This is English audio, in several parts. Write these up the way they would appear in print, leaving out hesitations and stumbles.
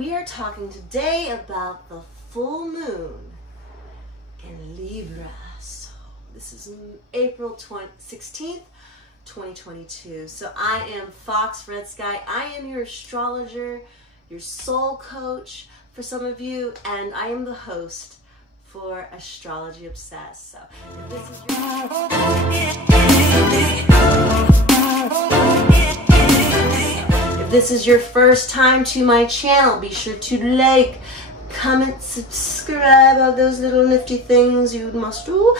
We are talking today about the full moon in Libra. So this is April 16th, 2022. So I am Fox Red Sky. I am your astrologer, your soul coach for some of you, and I am the host for Astrology Obsessed. So if this is this is your first time to my channel, be sure to like, comment, subscribe, all those little nifty things you must do.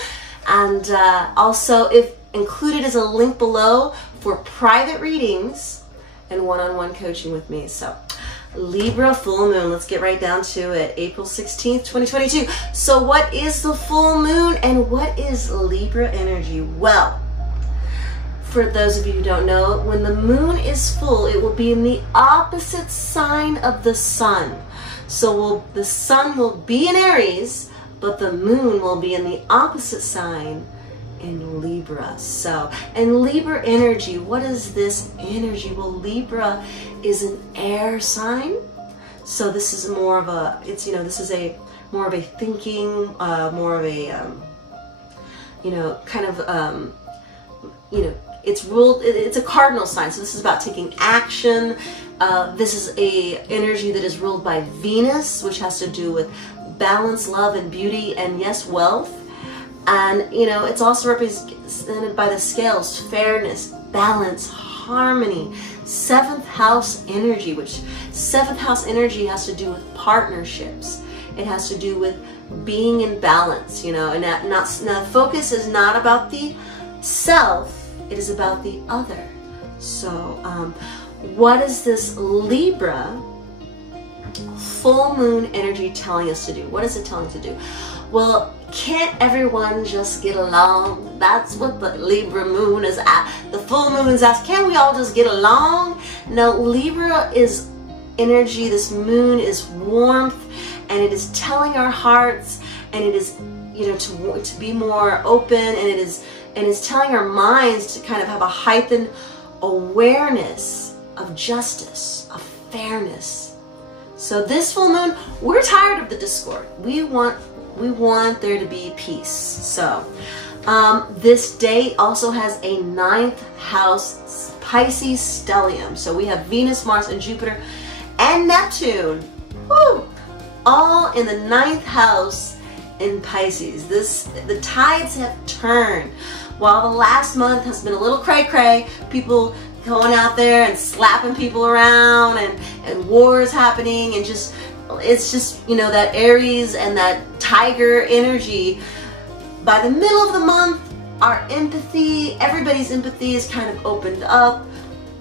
And also, if included is a link below for private readings and one-on-one coaching with me. So Libra full moon, let's get right down to it. April 16th, 2022. So what is the full moon and what is Libra energy? Well, for those of you who don't know, when the moon is full, it will be in the opposite sign of the sun. So the sun will be in Aries, but the moon will be in the opposite sign in Libra. So, and Libra energy, what is this energy? Well, Libra is an air sign. So this is more of a, this is a more of a thinking, more of a, it's a cardinal sign. So this is about taking action. This is a energy that is ruled by Venus, which has to do with balance, love, and beauty, and yes, wealth. And it's also represented by the scales: fairness, balance, harmony. Seventh house energy, which seventh house energy has to do with partnerships. It has to do with being in balance, and now the focus is not about the self. It is about the other. So what is this Libra full moon energy telling us to do? What is it telling us to do? Well, can't everyone just get along? That's what the Libra moon is at. The full moon is asking, can't we all just get along? No, Libra is energy. This moon is warmth, and it is telling our hearts, and it is, to be more open, and it's telling our minds to kind of have a heightened awareness of justice, of fairness. So this full moon, we're tired of the discord. We want there to be peace. So this day also has a ninth house Pisces stellium. So we have Venus, Mars, and Jupiter, and Neptune, all in the ninth house in Pisces. The tides have turned. While the last month has been a little cray-cray, people going out there and slapping people around, and wars happening, and it's just that Aries and that tiger energy. By the middle of the month, our empathy, everybody's empathy is kind of opened up.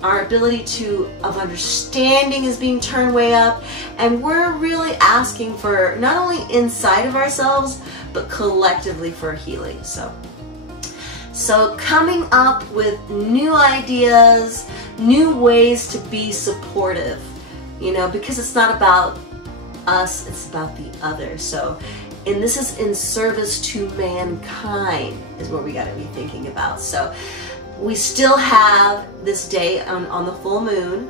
Our ability of understanding is being turned way up, and we're really asking for not only inside of ourselves, but collectively for healing. So coming up with new ideas, new ways to be supportive, because it's not about us, it's about the other. And this is in service to mankind is what we got to be thinking about. So we still have this day on the full moon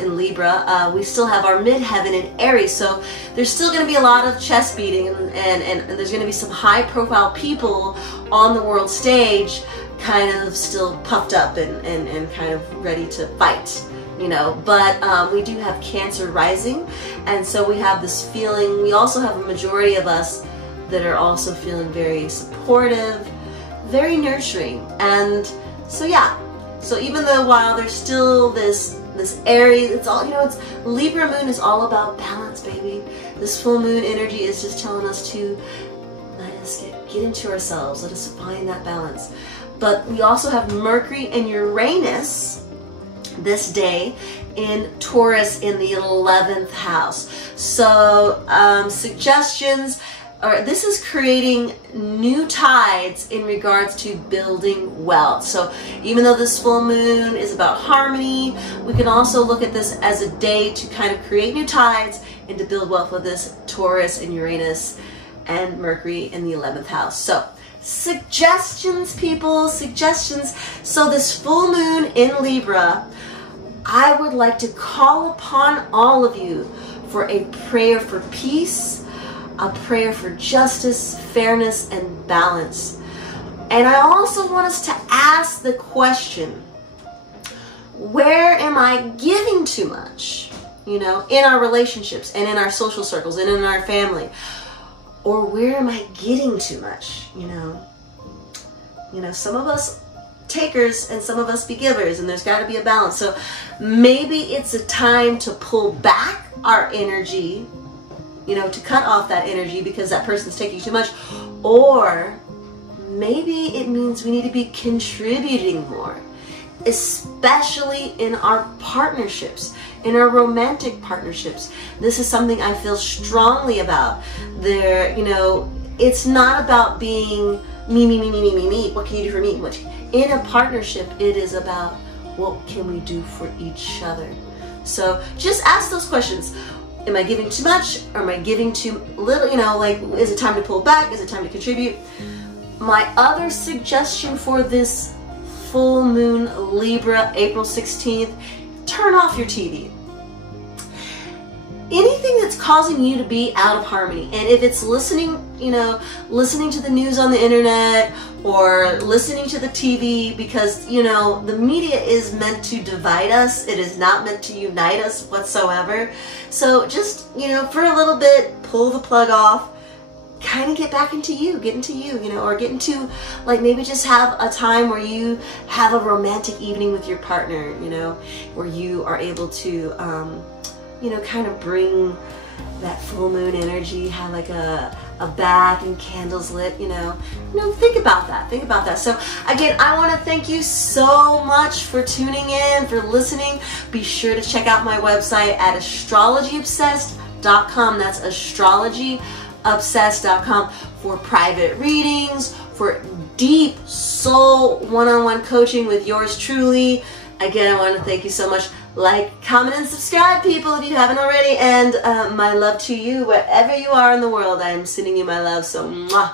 in Libra. We still have our midheaven in Aries. So there's still going to be a lot of chest beating, and there's going to be some high profile people on the world stage, kind of still puffed up and kind of ready to fight. But we do have Cancer rising, and so we have this feeling. We also have a majority of us that are also feeling very supportive, very nurturing. And so yeah, so even though while there's still this Aries, it's all, it's Libra moon is all about balance, baby. This full moon energy is just telling us to let us get into ourselves, let us find that balance. But we also have Mercury and Uranus this day in Taurus in the 11th house. So suggestions, or this is creating new tides in regards to building wealth. So even though this full moon is about harmony, we can also look at this as a day to kind of create new tides and to build wealth with this Taurus and Uranus and Mercury in the 11th house. So suggestions, people, suggestions. So this full moon in Libra, I would like to call upon all of you for a prayer for peace, a prayer for justice, fairness, and balance. And I also want us to ask the question, where am I giving too much? You know, in our relationships and in our social circles and in our family. Or where am I getting too much? You know, some of us takers and some of us be givers, and there's got to be a balance. So maybe it's a time to pull back our energy, you know, to cut off that energy because that person's taking too much. Or maybe it means we need to be contributing more, especially in our partnerships, in our romantic partnerships. This is something I feel strongly about. There, you know, it's not about being me. What can you do for me? In a partnership, it is about what can we do for each other. So just ask those questions. Am I giving too much? Or am I giving too little? You know, like, is it time to pull back? Is it time to contribute? My other suggestion for this full moon Libra, April 16th, turn off your TV. Anything that's causing you to be out of harmony, and if it's listening, you know, listening to the news on the internet or listening to the TV, because, you know, the media is meant to divide us. It is not meant to unite us whatsoever. So just, you know, for a little bit, pull the plug off, kind of get back into you, you know, or get into, like, maybe just have a time where you have a romantic evening with your partner, you know, where you are able to, you know, kind of bring that full moon energy, have like a bath and candles lit, you know, think about that. So again, I want to thank you so much for tuning in, for listening. Be sure to check out my website at astrologyobsessed.com. That's astrologyobsessed.com for private readings, for deep soul one-on-one coaching with yours truly. Again, I want to thank you so much. Like, comment, and subscribe, people, if you haven't already. And my love to you, wherever you are in the world. I am sending you my love. So, mwah.